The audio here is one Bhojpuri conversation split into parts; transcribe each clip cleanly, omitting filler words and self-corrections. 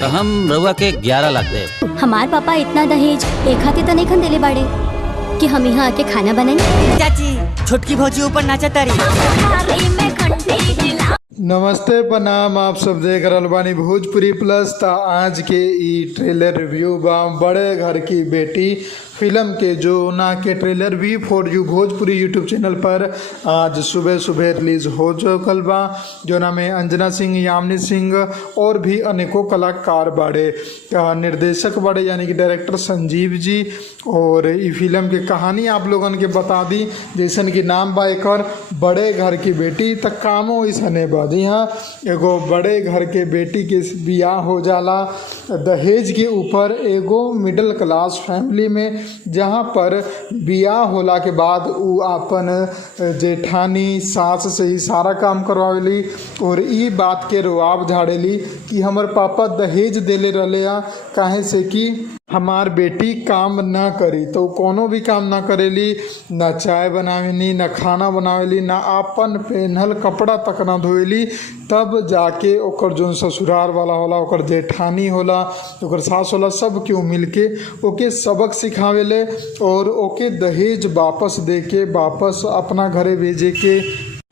तो हम रउआ के 11 लाख दे। हमार पापा इतना दहेज एक हाथे तो नहीं खन देले बाड़े कि हम यहाँ आके खाना बनाए। चाची छोटकी भौजी ऊपर नाचा तारी। नमस्ते प्रणाम, आप सब देख रहल बानी भोजपुरी प्लस। ता आज के ई ट्रेलर रिव्यू बा बड़े घर की बेटी फिल्म के, जो ना के ट्रेलर भी for you Bhojpuri YouTube channel पर आज सुबह सुबह रिलीज हो चुकल बा। जो ना में अंजना सिंह, यामिनी सिंह और भी अनेकों कलाकार बाड़े। निर्देशक बाड़े यानी कि डायरेक्टर संजीव जी। और ई फिल्म के कहानी आप लोगन के बता दी, जैसन कि नाम बा एकर बड़े घर की बेटी। तक कामो इसने बा। जी हाँ, एगो बड़े घर के बेटी के बियाह हो जाला दहेज के ऊपर एगो मिडिल क्लास फैमिली में, जहाँ पर बियाह होला के बाद उ अपन जेठानी सास से ही सारा काम करवावेली और ई बात के रोआब झाड़ेली कि हमर पापा दहेज देले रहले आ, काहे से कि हमार बेटी काम ना करी। तो कोनो भी काम ना करेली, ना चाय बनावेली, ना खाना बनावेली, ना अपन पहनल कपड़ा तक ना धोएली। तब जाके ओकर जो ससुराल वाला होला, ओकर जेठानी होला, ओकर सास होला, सब क्यों मिलके ओके सबक सिखावेले और ओके दहेज वापस दे के वापस अपना घरे भेजे के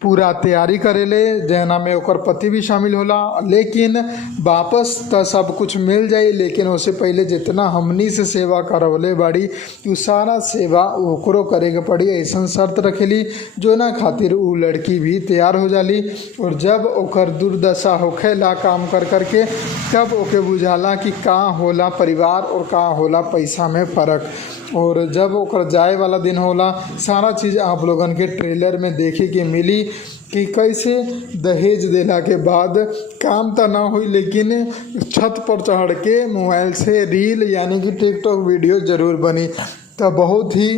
पूरा तैयारी करेले, जना में ओकर पति भी शामिल होला। लेकिन वापस तो सब कुछ मिल जाए, लेकिन उससे पहले जितना हमनी से सेवा करवले बाड़ी उ सारा सेवा ओकरो करे के पड़ी, ऐसा शर्त रखेली। जो ना खातिर उ लड़की भी तैयार हो जाली। और जब ओकर दुर्दशा होखेला काम कर करके, तब ओके बुझाला कि का होला परिवार और का होला पैसा में फ़र्क। और जब ओकर जाए वाला दिन होला, सारा चीज़ आप लोगन के ट्रेलर में देखे के मिली कि कैसे दहेज देला के बाद काम तो ना हुई, लेकिन छत पर चढ़ के मोबाइल से रील यानी कि टिकटॉक वीडियो ज़रूर बनी। तो बहुत ही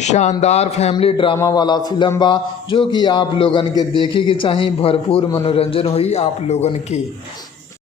शानदार फैमिली ड्रामा वाला फिल्म बा, जो कि आप लोगन के देखे के चाहिए। भरपूर मनोरंजन हुई आप लोगन की।